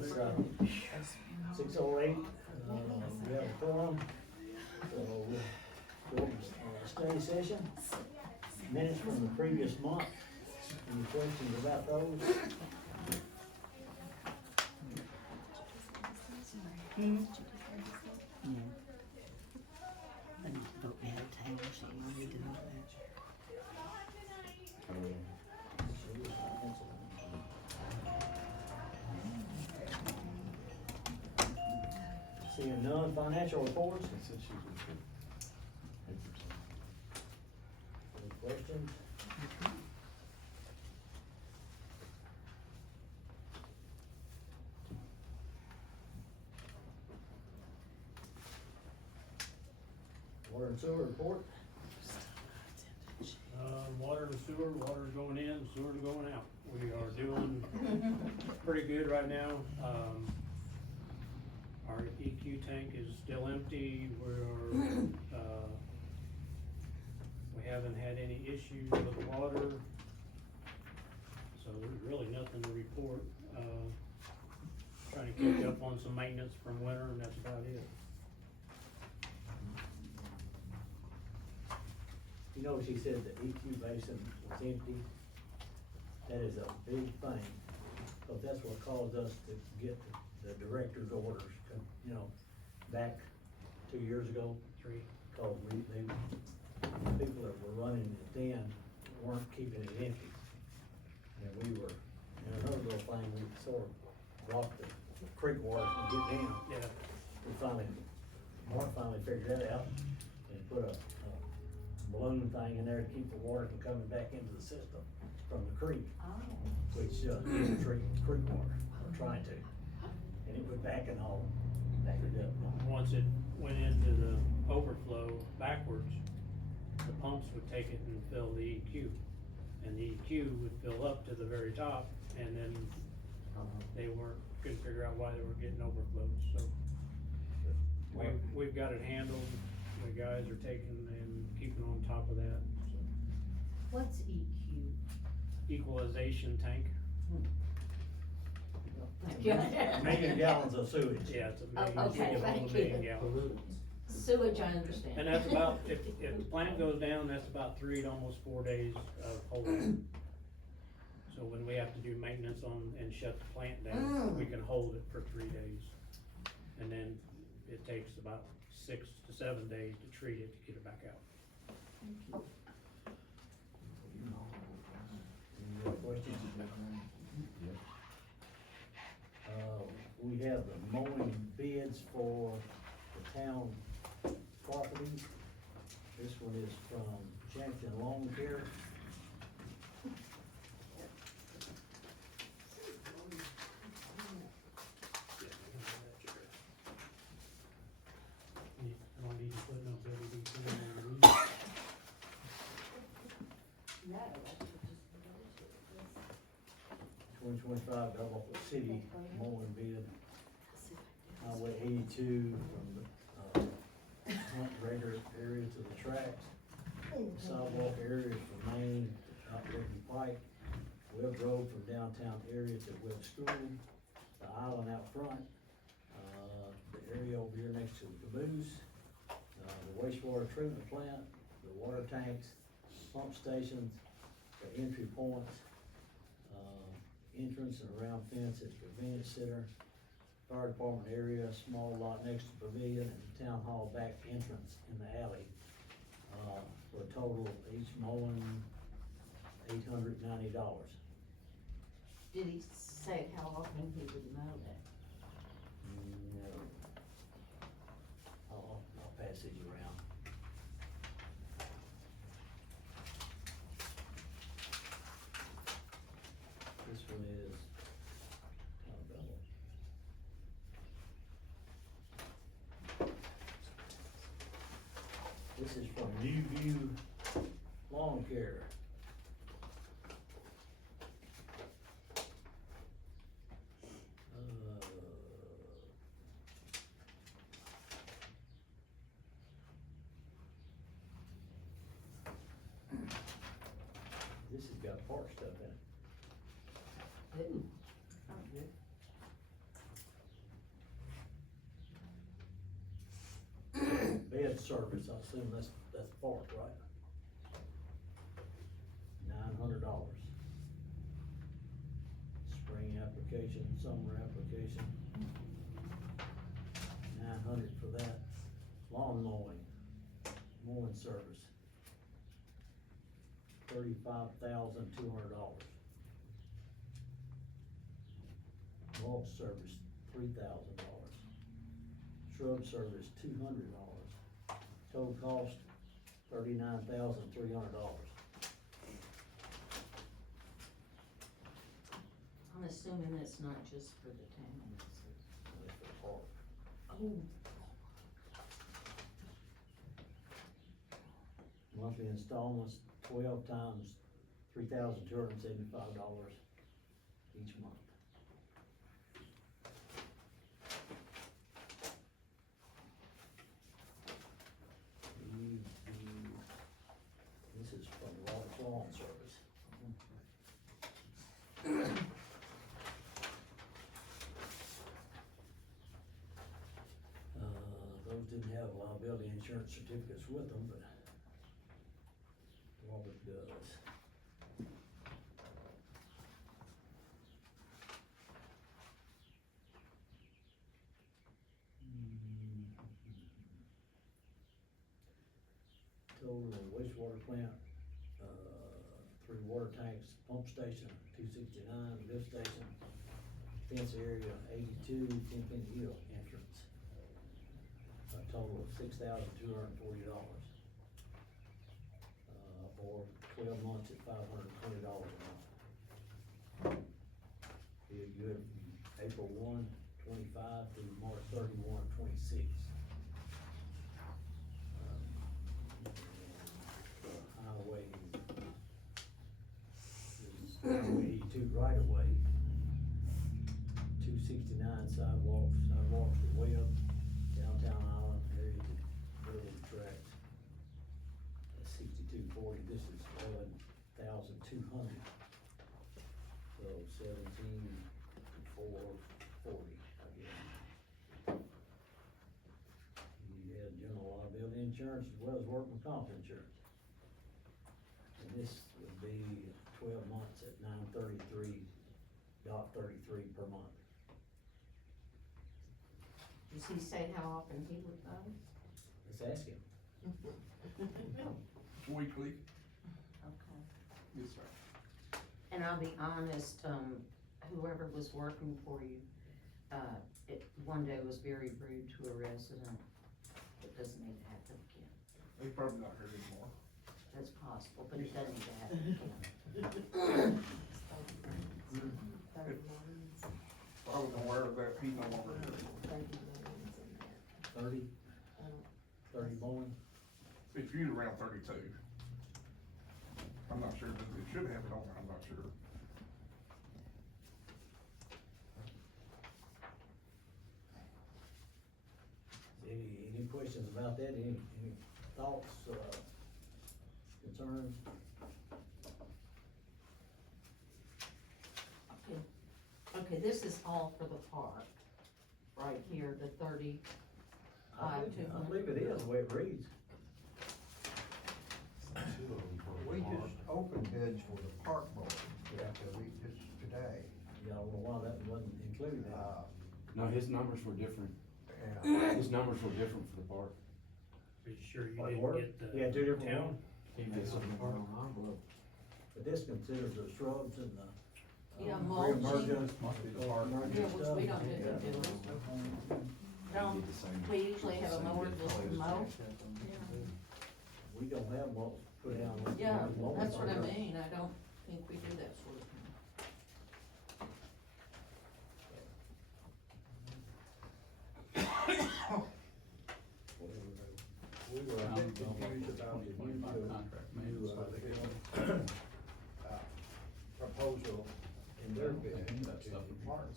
It's 6:08, we have a forum, so we'll go to study session. Minutes from the previous month, any questions about those? I need to vote me out of town, so I need to know that. Seeing none, financial reports, any questions? Water and sewer report, Water and sewer, water's going in, sewer's going out. We are doing pretty good right now. Our EQ tank is still empty. We haven't had any issues with water. So there's really nothing to report. Trying to catch up on some maintenance from winter, and that's about it. you know, she said the EQ basin was empty. That is a big thing, because that's what caused us to get the director's orders, you know, back 2 years ago. Cause the people that were running it then weren't keeping it empty. And we were, and another little thing, we sort of blocked the creek water from getting in. Yeah. Mark finally figured that out and put a balloon thing in there to keep the water from coming back into the system from the creek, which, is treat creek water, or trying to. And it went back and all, back it up. Once it went into the overflow backwards, the pumps would take it and fill the EQ. And the EQ would fill up to the very top, and then they couldn't figure out why they were getting overflows, so. We've got it handled, the guys are taking and keeping on top of that, so. What's EQ? Equalization tank, A million gallons of sewage. yeah, it's a Oh, million, okay, it's a thank million you. gallons. Sewage, I understand. And that's about, if the plant goes down, that's about 3 to almost 4 days of holding. So when we have to do maintenance on, and shut the plant down, we can hold it for 3 days. And then it takes about 6 to 7 days to treat it, to get it back out. Any other questions? We have the mowing bids for the town properties. This one is from Champion Lawn Care. I don't need to put no WD-40 on the roof. 2025 Belleville City mowing bid. Highway 82 from the, Hunt Rager area to the tracks. Sidewalk area from Main to out Ricky Pike. Webb Road from downtown area to Webb School. The island out front. The area over here next to the caboose. The wastewater treatment plant, the water tanks, pump stations, the entry points, entrance and around fence at the convenience center, fire department area, small lot next to pavilion, and town hall back entrance in the alley. For a total of each mowing $890. Did he say how often he would mow that? No. I'll pass these around. This one is, this is from New View Lawn Care. This has got park stuff in it. Ooh. service, I assume that's park, right? $900. Spring application, summer application. 900 for that. Lawn mowing service. $35,200. Mulch service, $3,000. Shrub service, $200. Total cost, $39,300. I'm assuming it's not just for the town. That's for the park. Oh. Monthly installments, 12 times $3,275 each month. This is from Robert's Lawn Service. Those didn't have liability insurance certificates with them, but Robert does. Total wastewater plant, 3 water tanks, pump station, 269, lift station, fence area, 82, Tenpin Hill entrance. A total of $6,240. Or 12 months at $520 a month. Be good from April 1, 25 through March 31, 26. Highway is Highway 82 right of way. 269 sidewalks to Webb, downtown Island area to railroad tracks. 6240, this is 11,200. So 17,440, I guess. You had general liability insurance as well as workman comp insurance. And this would be 12 months at $933.33 per month. Does he say how often he would go? Let's ask him. Weekly. Okay. Yes, sir. And I'll be honest, whoever was working for you, one day was very rude to a resident. It doesn't need to happen again. He's probably not here anymore. That's possible, but it doesn't need to happen again. I was aware of that, he's no longer here. 30 mowing. It's usually around 32. I'm not sure, but it should have it on, I'm not sure. Any questions about that? Any thoughts, concerns? Okay, this is all for the park, right here, the 30. I believe it is the way it reads. We just opened bids for the park board, just today. Yeah, I don't know why that wasn't included. No, his numbers were different. Yeah. His numbers were different for the park. Are you sure you Like didn't work? get the Yeah, 2 different town? ones. Yes, sir. But this considers the shrubs and the. Yeah, mulching. Must be the park. Yeah, which we don't do, Don't, we usually have a mower just to mow. We don't have what put down. Yeah, mowing that's what I programs. mean, I don't think we do that sort of thing. We were a bit confused about the new proposal in their bid to the park board.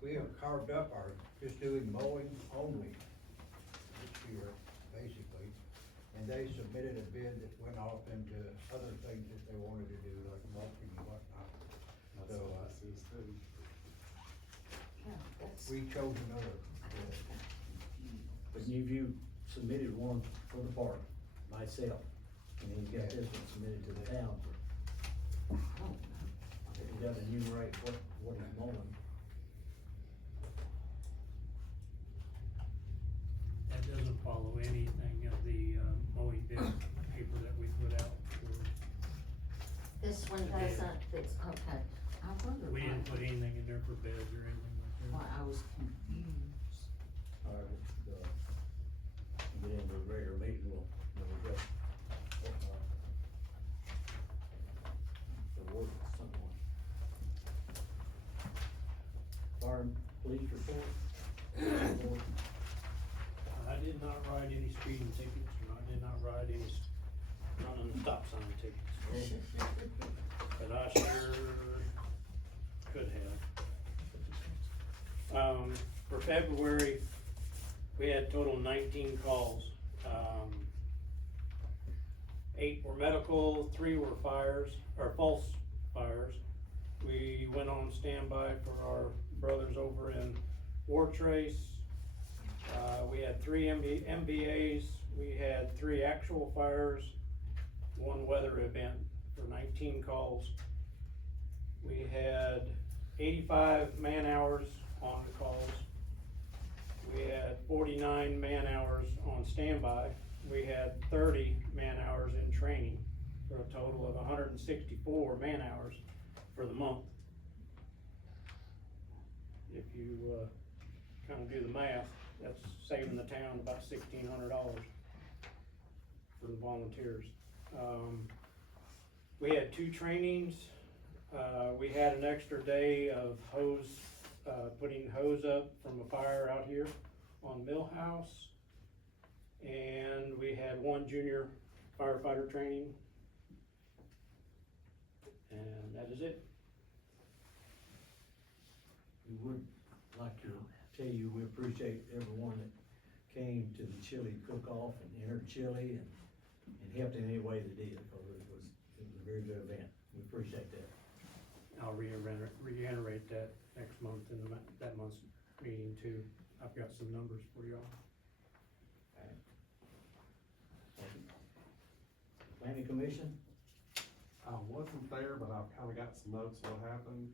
We have carved up our, just doing mowing only this year, basically. And they submitted a bid that went off into other things that they wanted to do, like mulching and whatnot. So, Yeah, that's we chose another. But you submitted one for the park, myself, and he's got this one submitted to the town for. He doesn't enumerate what he's mowing. That doesn't follow anything of the, mowing bid paper that we put out for, This one doesn't, it's, okay, I wonder we didn't why, put anything in there for bids or anything like why that. I was confused. Alright, get into the regular meeting, we'll address. The word, something. Fire and police report. I did not write any speeding tickets, and I did not write any running stop sign tickets. But I sure could have. For February, we had total 19 calls. 8 were medical, 3 were fires, or false fires. We went on standby for our brothers over in War Trace. We had 3 MBAs, we had 3 actual fires, 1 weather event for 19 calls. We had 85 man hours on the calls. We had 49 man hours on standby. We had 30 man hours in training for a total of 164 man hours for the month. If you, kinda do the math, that's saving the town about $1,600 for the volunteers. We had 2 trainings. We had an extra day of hose, putting hose up from a fire out here on Millhouse. And we had 1 junior firefighter training. And that is it. We would like to tell you, we appreciate everyone that came to the chili cook-off and entered chili and helped in any way they did, because it was a very good event. We appreciate that. I'll reiterate that next month in that month's meeting too. I've got some numbers for y'all. Planning Commission? I wasn't there, but I've kinda got some notes what happened.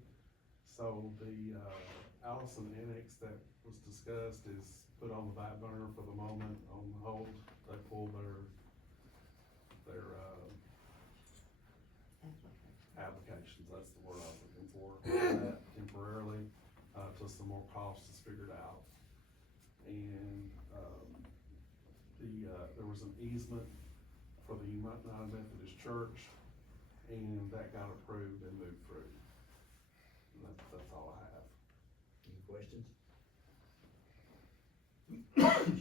So the, Allison Annex that was discussed is put on the back burner for the moment, on hold. They pulled their applications, that's the word I was looking for, that temporarily, till some more cost is figured out. And, there was an easement for the United Methodist Church, and that got approved and moved through. And that's all I have. Any questions?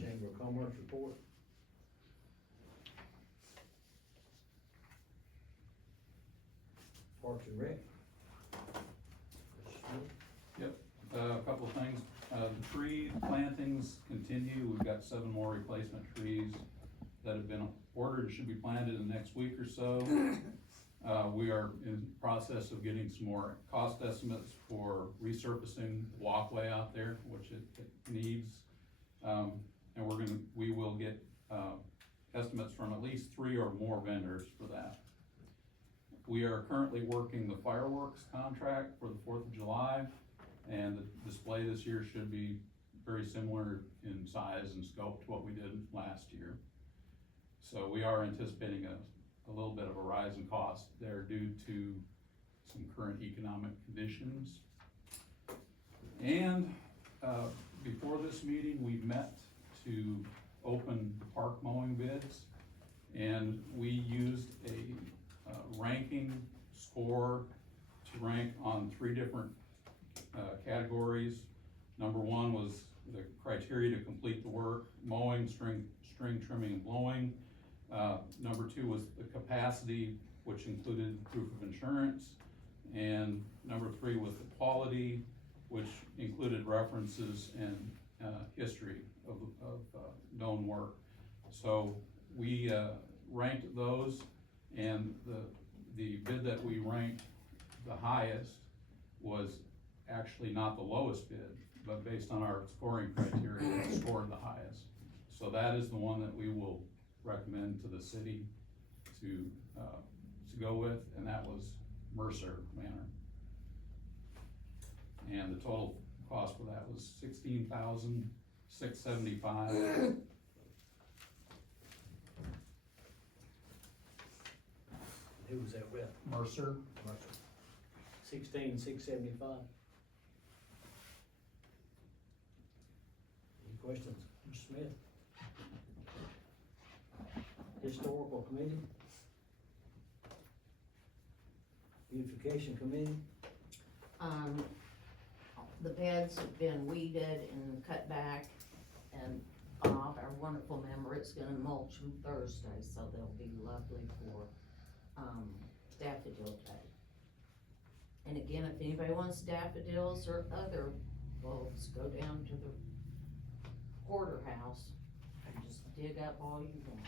Chamber of Commerce report? Parks and Rec? A couple of things, the tree plantings continue, we've got 7 more replacement trees that have been ordered, should be planted in the next week or so. We are in the process of getting some more cost estimates for resurfacing the walkway out there, which it needs. And we will get, estimates from at least 3 or more vendors for that. We are currently working the fireworks contract for the 4th of July. And the display this year should be very similar in size and scope to what we did last year. So we are anticipating a little bit of a rise in cost there due to some current economic conditions. And before this meeting, we met to open park mowing bids. And we used a ranking score to rank on 3 different categories. Number 1 was the criteria to complete the work: mowing, string trimming, and blowing. Number 2 was the capacity, which included proof of insurance. And number 3 was the quality, which included references and history of known work. So we ranked those, and the bid that we ranked the highest was actually not the lowest bid. but based on our scoring criteria, it scored the highest. So that is the one that we will recommend to the city to go with, and that was Mercer Manor. And the total cost for that was $16,675. Who was that with? Mercer. 16,675. Any questions, Mr. Smith? Historical Committee? Beautification Committee? The beds have been weeded and cut back and off. Our wonderful member is gonna mulch them Thursday, so they'll be lovely for, daffodil day. And again, if anybody wants daffodils or other bulbs, go down to the porterhouse and just dig up all you want.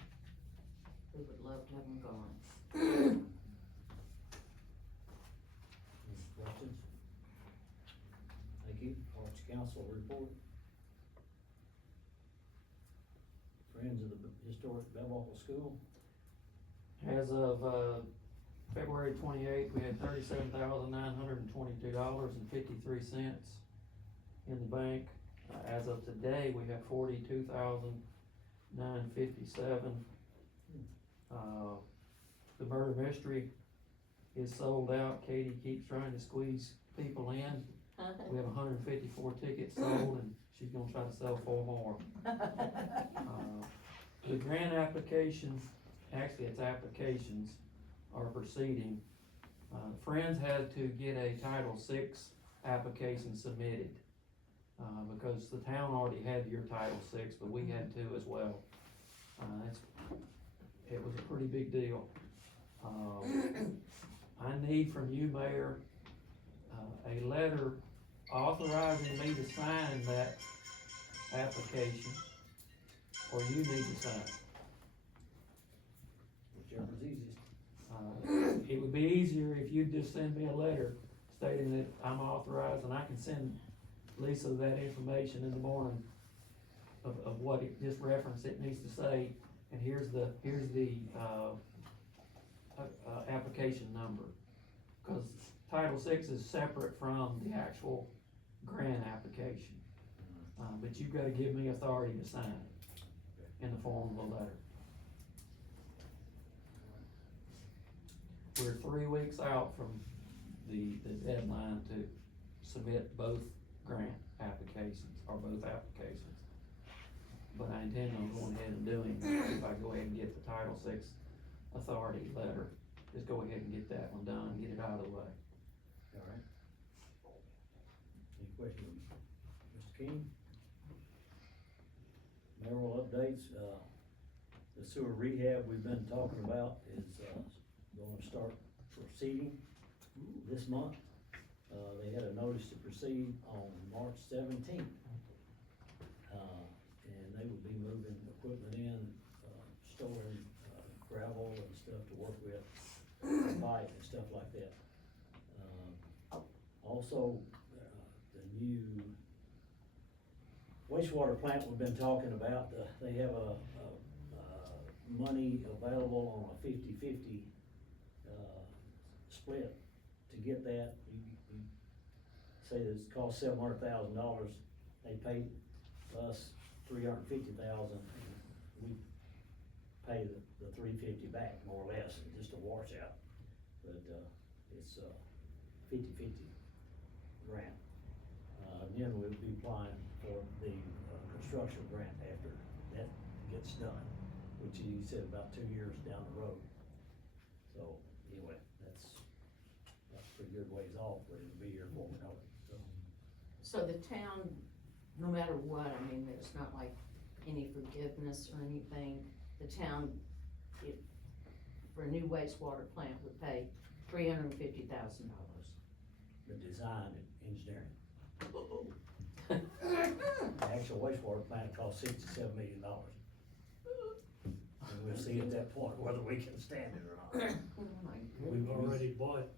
We would love to have them gone. Any questions? Thank you. Arts Council report. Friends of the Historic Belleville School. As of, February 28th, we had $37,922.53 in the bank. As of today, we have $42,957. The murder mystery is sold out. Katie keeps trying to squeeze people in. We have 154 tickets sold, and she's gonna try to sell 4 more. The grant applications, actually it's applications, are proceeding. Friends had to get a Title VI application submitted, because the town already had your Title VI, but we had to as well. It was a pretty big deal. I need from you, Mayor, a letter authorizing me to sign that application, or you need to sign it. Whichever's easiest. It would be easier if you'd just send me a letter stating that I'm authorized, and I can send Lisa that information in the morning of what it, just reference it needs to say, and here's the application number. Cause Title VI is separate from the actual grant application. But you've gotta give me authority to sign it in the form of a letter. We're 3 weeks out from the deadline to submit both grant applications, or both applications. But I intend on going ahead and doing, if I go ahead and get the Title VI authority letter, just go ahead and get that one done, and get it out of the way. All right. Any questions, Mr. King? Mayoral updates, the sewer rehab we've been talking about is, gonna start proceeding this month. They had a notice to proceed on March 17th. And they will be moving equipment in, storing, gravel and stuff to work with, pipe and stuff like that. Also, the new wastewater plant we've been talking about, they have money available on a 50-50, split. To get that, you say that it's cost $700,000, they paid us $350,000, we pay the $350 back, more or less, and just a washout. But, it's 50-50 grant. Then we'll be applying for the, construction grant after that gets done, which he said about 2 years down the road. So, anyway, that's a pretty good ways off, but it'll be here before we know it, so. So the town, no matter what, I mean, there's not like any forgiveness or anything, the town, for a new wastewater plant would pay $350,000. The design and engineering. The actual wastewater plant costs $67 million. And we'll see at that point whether we can stand it or not. Oh my We've already bought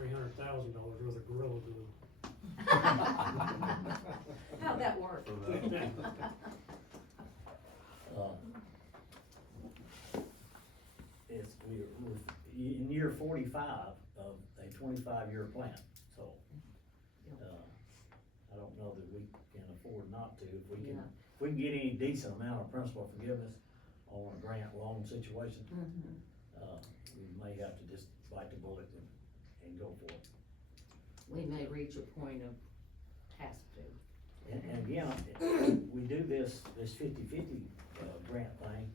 $300,000 worth of Gorilla Glue. How'd that work? for that. We're in year 45 of a 25-year plan, so, I don't know that we can afford not to. If we can, Yeah. if we can get any decent amount of principal forgiveness on a grant loan situation, Mhm. we may have to just bite the bullet and go for it. We may reach a point of has to. And again, we do this 50/50 grant thing,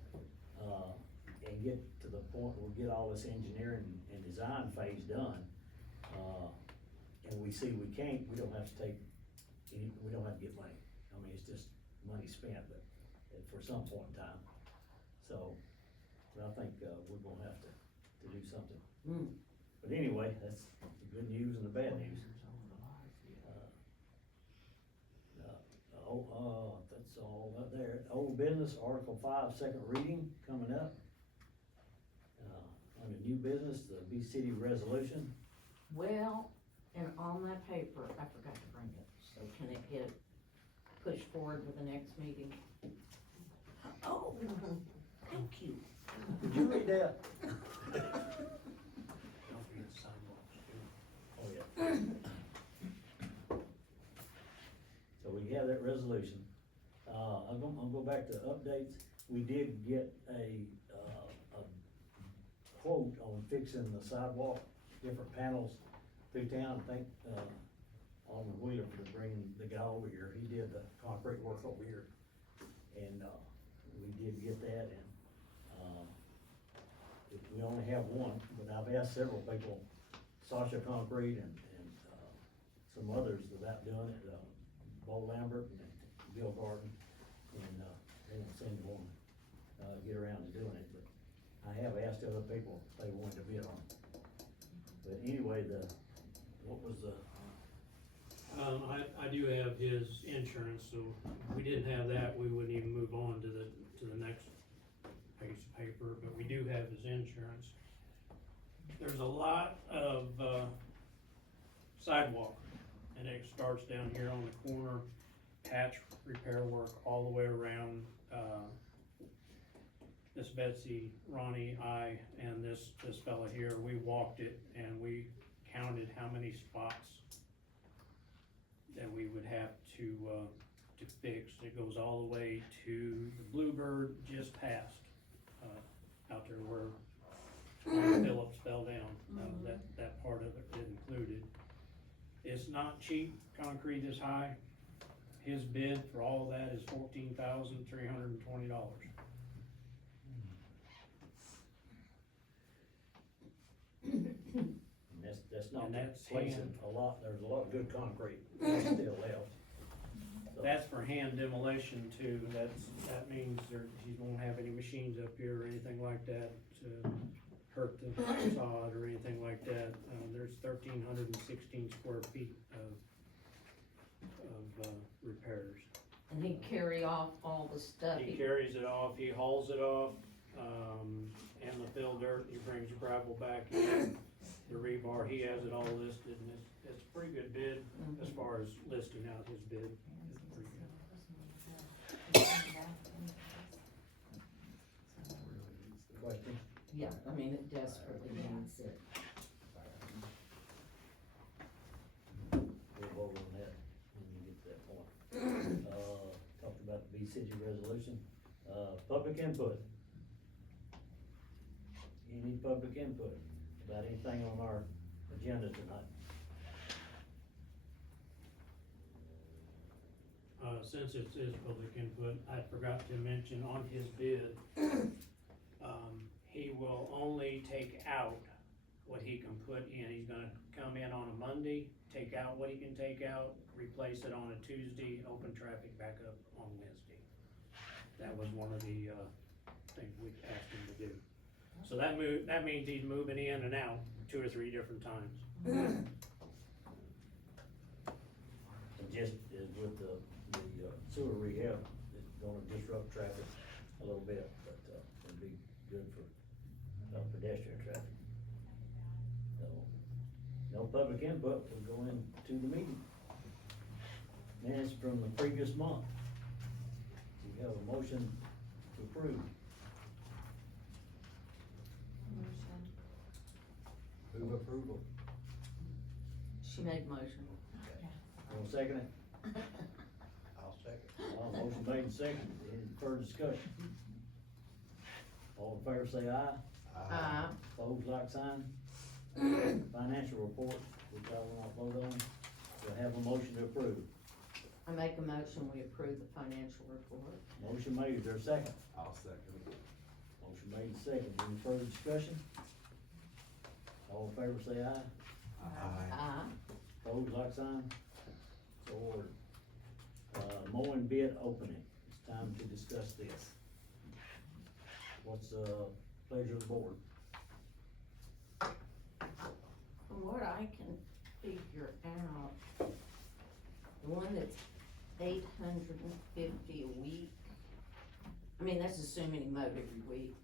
and get to the point where we get all this engineering and design phase done, and we see we can't, we don't have to take any, we don't have to get money. I mean, it's just money spent, but for some point in time. So, but I think, we're gonna have to do something. Mm. But anyway, that's the good news and the bad news. That's all up there. Old business, Article 5, second reading, coming up. Under new business, the B City resolution. Well, and on that paper, I forgot to bring it, so can it get pushed forward to the next meeting? Oh, thank you. Did you read that? Don't forget the sidewalks too. Oh, yeah. So we have that resolution. I'll go back to updates. We did get a quote on fixing the sidewalk, different panels through town. I think, Alderman Wheeler for bringing the guy over here. He did the concrete work over here. And, we did get that, and, we only have one, but I've asked several people, Sasha Concrete and some others about doing it, Bo Lambert and Bill Garden, and, they don't seem to want to, get around to doing it, but I have asked other people if they wanted to bid on it. But anyway, what was the, I do have his insurance, so if we didn't have that, we wouldn't even move on to the next piece of paper, but we do have his insurance. There's a lot of, sidewalk, and it starts down here on the corner, patch repair work all the way around, Miss Betsy, Ronnie, I, and this fella here, we walked it and we counted how many spots that we would have to fix. It goes all the way to the Bluebird just past, out there where Phillips fell down, that part of it included. It's not cheap, concrete is high. His bid for all of that is $14,320. and that's not And that's placing hand. a lot, there's a lot of good concrete still left. So- That's for hand demolition too, that means he won't have any machines up here or anything like that to hurt the sod or anything like that. There's 1,316 square feet of repairs. And he'd carry off all the stuff. He carries it off, he hauls it off, and the fill dirt, he brings gravel back in, the rebar, he has it all listed, and it's a pretty good bid as far as listing out his bid. It's pretty good. Question? Yeah, I mean, it desperately needs it. We'll vote on that when you get to that point. Talked about the B-City resolution, public input. Any public input about anything on our agenda tonight? Since it is public input, I forgot to mention on his bid, he will only take out what he can put in. He's gonna come in on a Monday, take out what he can take out, replace it on a Tuesday, open traffic back up on Wednesday. That was one of the, things we asked him to do. So that means he's moving in and out 2 or 3 different times. And just as with the sewer rehab, it's gonna disrupt traffic a little bit, but, it'll be good for, pedestrian traffic. So, no public input, we'll go into the meeting. Minutes from the previous month. We have a motion to approve. Move approval. She made motion. Want to second it? I'll second. Motion made and seconded. Any further discussion? All in favor say aye. Opposed, like sign. Financial report, which I will not vote on. We'll have a motion to approve. I make a motion, we approve the financial report. Motion made, is there a second? I'll second it. Motion made and seconded. Any further discussion? All in favor say aye. Opposed, like sign. So ordered. Mowing bid opening. It's time to discuss this. What's, pleasure of the board? From what I can figure out, the one that's $850 a week, I mean, that's assuming he mowed every week.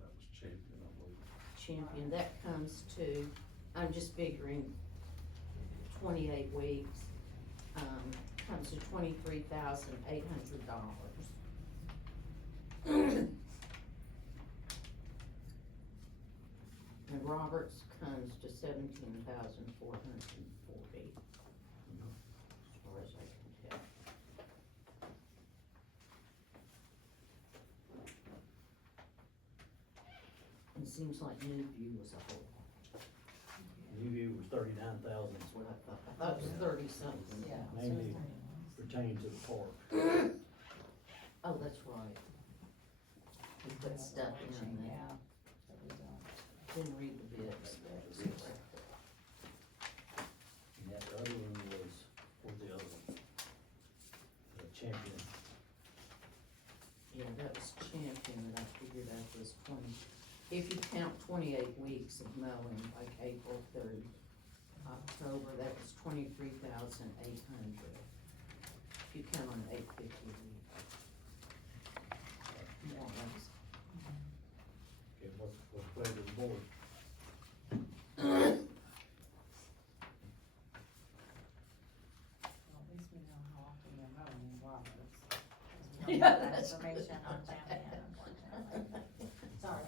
That was Champion, I believe. Champion, that comes to, I'm just figuring 28 weeks, comes to $23,800. And Roberts comes to 17,440. As far as I can tell. It seems like New View was a whole lot. New View was 39,000. That's what I thought. I thought it was 30 something. Mainly pertaining to the park. Oh, that's right. We put stuff in there. Didn't read the bids. And that other one was, what was the other one? The Champion. Yeah, that was Champion that I figured out was 20, if you count 28 weeks of mowing, like April through October, that was 23,800. If you count on 850 a week. More or less. Okay, what's pleasure of the board? Well, at least we know how often they're mowing in Roberts. 'Cause we don't Yeah, have that that's information right. on Champion, unfortunately. Sorry,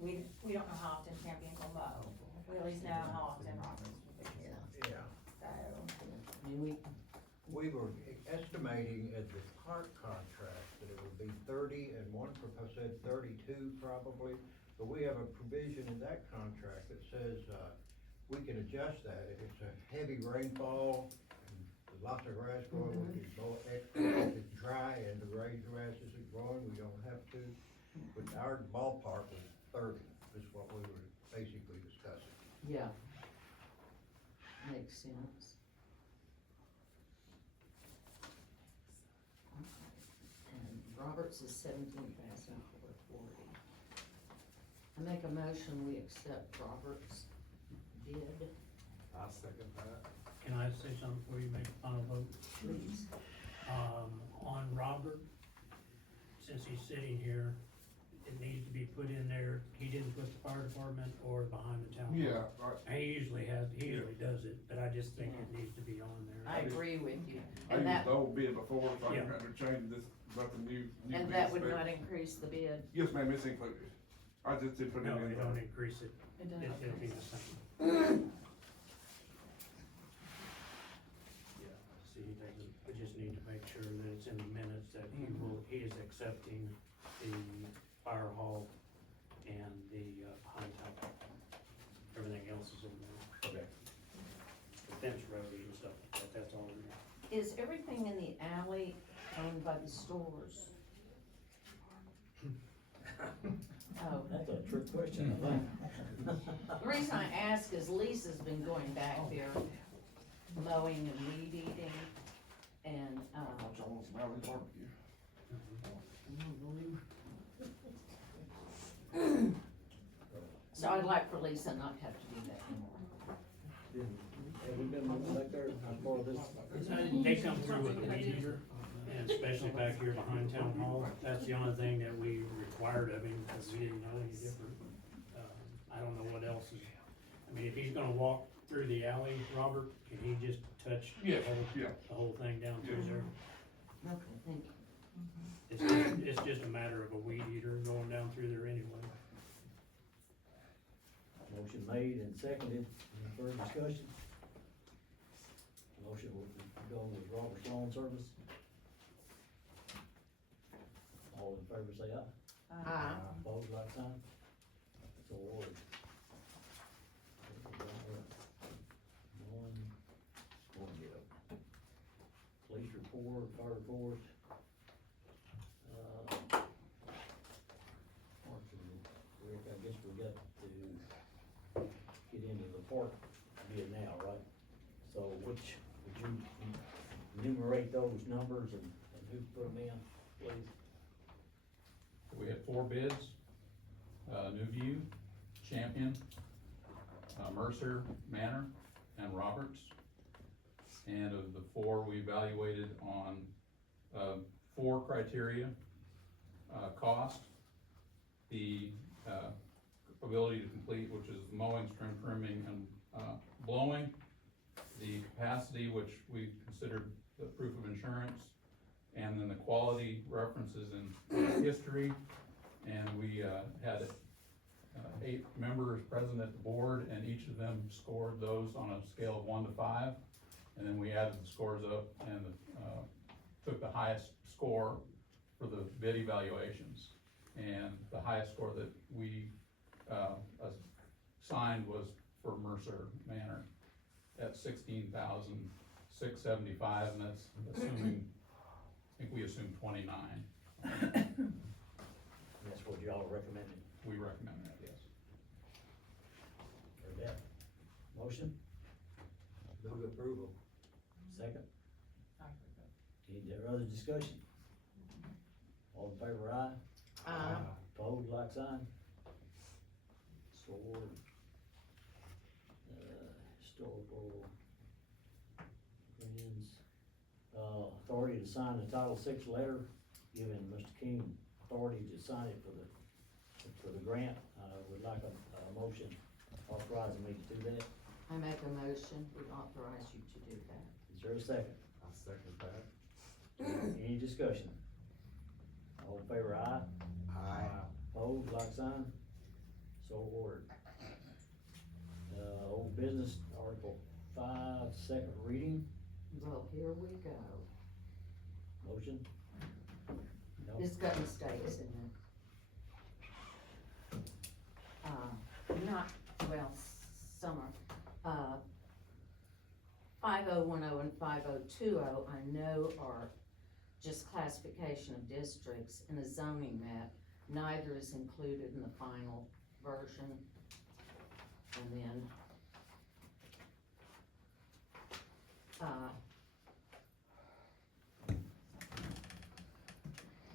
we don't know how often Champion will mow, we at least know how often Roberts will be here, Yeah. so. I mean, We were estimating at the park contract that it would be 30, and one proposal said 32 probably. But we have a provision in that contract that says, we can adjust that. If it's a heavy rainfall, and lots of grass growing, we can mow it extra. If it's dry and the grass isn't growing, we don't have to. But our ballpark was 30, is what we were basically discussing. yeah. Makes sense. And Roberts is 17,440. I make a motion, we accept Roberts' bid, I second that. Can I say something before you make a final vote? please. On Robert, since he's sitting here, it needs to be put in there, he didn't put the fire department or behind the town hall. Yeah, right. He usually does it, but I just think it needs to be on there. I agree with you, I and used that, the old bid before, so I Yeah. didn't have to change this, about the new and bid that would spec. not increase the bid. Yes, ma'am, it's included. I just did put it No, in. they don't increase it, It does. it'll be the same. Yeah, see, he doesn't, we just need to make sure that it's in the minutes that he is accepting the fire hall and the, behind town. Everything else is in there. Okay. The fence road and stuff like that, that's all in there. Is everything in the alley owned by the stores? Oh, That's a trick question, I think. the reason I ask is Lisa's been going back there mowing and weed eating, and, It's almost an hourly barbecue. so I'd like for Lisa not to have to do that anymore. Have we been looking back there as part of this? They come through with a weed eater, and especially back here behind town hall, that's the only thing that we required of him, because we didn't know any different. I don't know what else is, I mean, if he's gonna walk through the alley, Robert, can he just touch Yes, yeah. the whole thing down through there? Okay, thank you. It's just a matter of a weed eater going down through there anyway. Motion made and seconded, any further discussion? Motion will go with Robert's Lawn Service. All in favor say aye. Aye. Opposed, like sign. So ordered. One deal. Police report, fire report. Mark and Rick, I guess we got to get into the park bid now, right? So would you enumerate those numbers and who put them in, please? We had 4 bids, New View, Champion, Mercer, Manor, and Roberts. And of the 4, we evaluated on, 4 criteria. Cost, the, ability to complete, which is mowing, string trimming, and, blowing. The capacity, which we considered the proof of insurance, and then the quality references in history. And we, had 8 members present at the board, and each of them scored those on a scale of 1 to 5. And then we added the scores up and, took the highest score for the bid evaluations. And the highest score that we, assigned was for Mercer Manor at 16,675, and that's assuming, I think we assumed 29. That's what y'all are recommending. We recommend that, yes. Heard that? Motion? Move approval. Second? Any other discussion? All in favor, aye? Aye. Opposed, like sign? So ordered. Historical friends, authority to sign the Title VI letter, giving Mr. King authority to sign it for the grant. Would like a motion authorizing me to do that. I make a motion, we authorize you to do that. Is there a second? I second that. Any discussion? All in favor, aye? Opposed, like sign? So ordered. Old business, Article 5, second reading, Well, here we go. motion? No? It's got mistakes in it. Not, well, some are, 5010 and 5020, I know are just classification of districts in a zoning map. Neither is included in the final version. And then,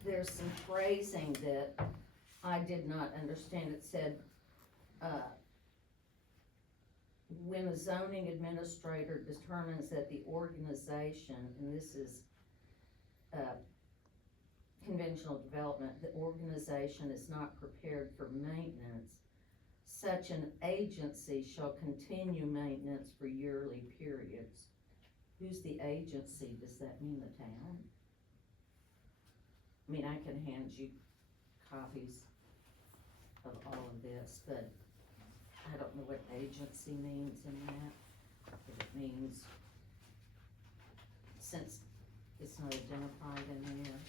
there's some phrasing that I did not understand. It said, when a zoning administrator determines that the organization, and this is, conventional development, the organization is not prepared for maintenance, such an agency shall continue maintenance for yearly periods. Who's the agency? Does that mean the town? I mean, I can hand you copies of all of this, but I don't know what agency means in that. If it means, since it's not identified in there.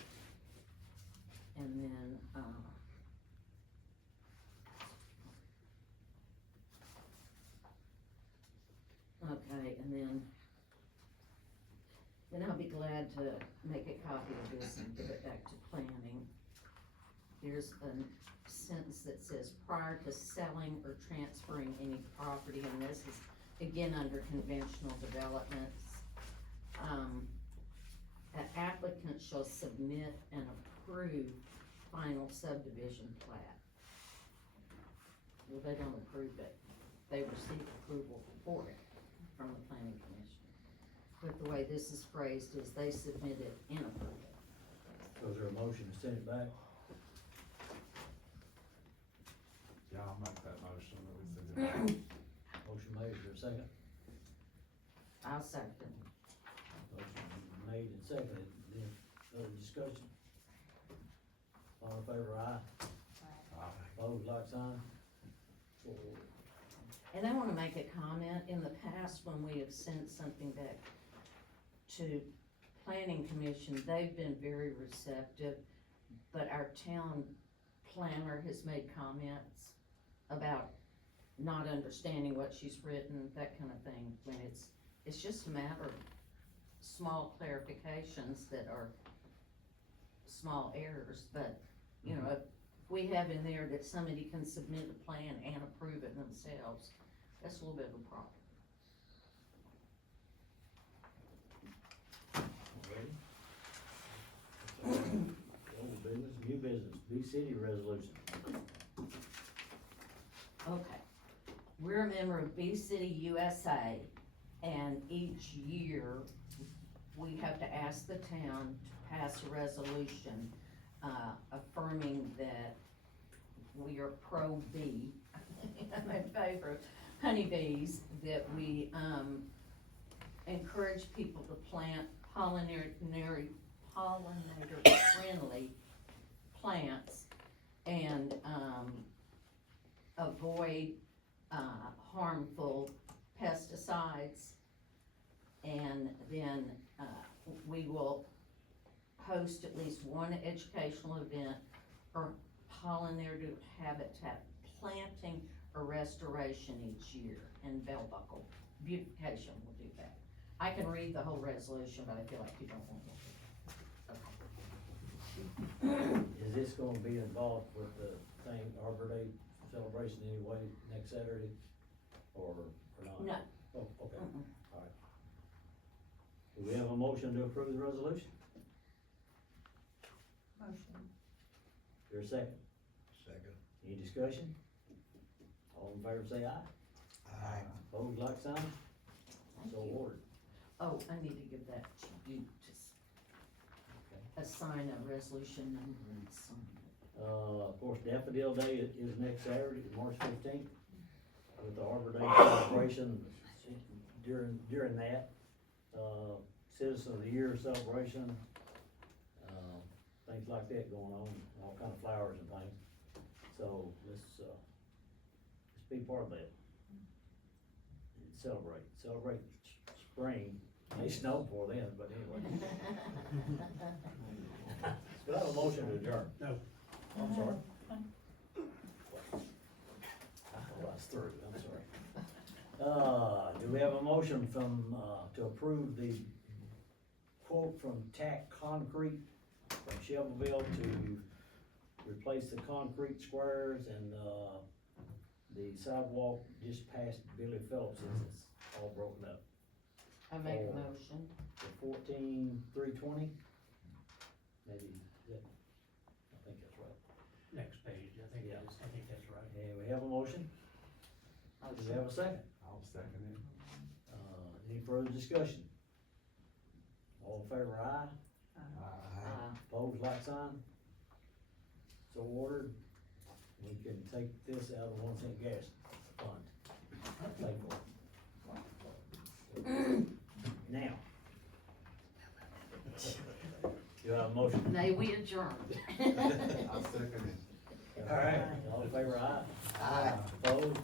And then, okay, and then I'll be glad to make a copy of this and give it back to planning. There's a sentence that says, prior to selling or transferring any property, and this is again under conventional developments. An applicant shall submit and approve final subdivision plat. Well, they don't approve it, they receive approval for it from the planning commission. But the way this is phrased is they submit it and approve it. So is there a motion to send it back? Yeah, I'll make that motion that we send it back. Motion made, is there a second? I'll second. Motion made and seconded, any other discussion? All in favor, aye? Opposed, like sign? So ordered. And I wanna make a comment, in the past, when we have sent something back to planning commission, they've been very receptive, but our town planner has made comments about not understanding what she's written, that kind of thing, when it's just a matter of small clarifications that are small errors, but, you know, if we have in there that somebody can submit a plan and approve it themselves, that's a little bit of a problem. Ready? Old business, new business, B-City resolution. Okay, we're a member of B-City USA, and each year, we have to ask the town to pass a resolution, affirming that we are pro-bee, I'm in favor of honeybees, that we, encourage people to plant pollinator-friendly plants, and, avoid, harmful pesticides. And then, we will host at least one educational event or pollinator habitat planting or restoration each year, and bell buckle beautification will do that. I can read the whole resolution, but I feel like you don't want to. Is this gonna be involved with the thing, Arbor Day celebration anyway, next Saturday, or not? No. Oh, okay, Mm-mm. alright. Do we have a motion to approve the resolution? Motion. Your second, Second. any discussion? All in favor say aye. Aye. Opposed, like sign? Thank So you. ordered. Oh, I need to give that to you, just assign a resolution number and sign it. Of course, Daffodil Day is next Saturday, March 15th, with the Arbor Day celebration during that. Citizen of the Year celebration, things like that going on, all kind of flowers and things. So let's be part of that. Celebrate spring. May snow before then, but anyway. Do I have a motion to adjourn? No. I'm sorry. I thought I was through, I'm sorry. Do we have a motion to approve the quote from TAC Concrete from Shelbyville to replace the concrete squares and, the sidewalk just past Billy Phillips, it's all broken up. I make a Oh. motion. For 14,320, maybe, yeah, I think that's right. Next page, I think Yeah. I think that's right. And we have a motion, do we have a second? I'll second it. Any further discussion? All in favor, aye, opposed, like sign? So ordered, we can take this out of the 1 cent gas fund. Pay for it. Now. Do I have a motion? May we adjourn? I'll second it. All right, all in favor, aye? Aye. Opposed,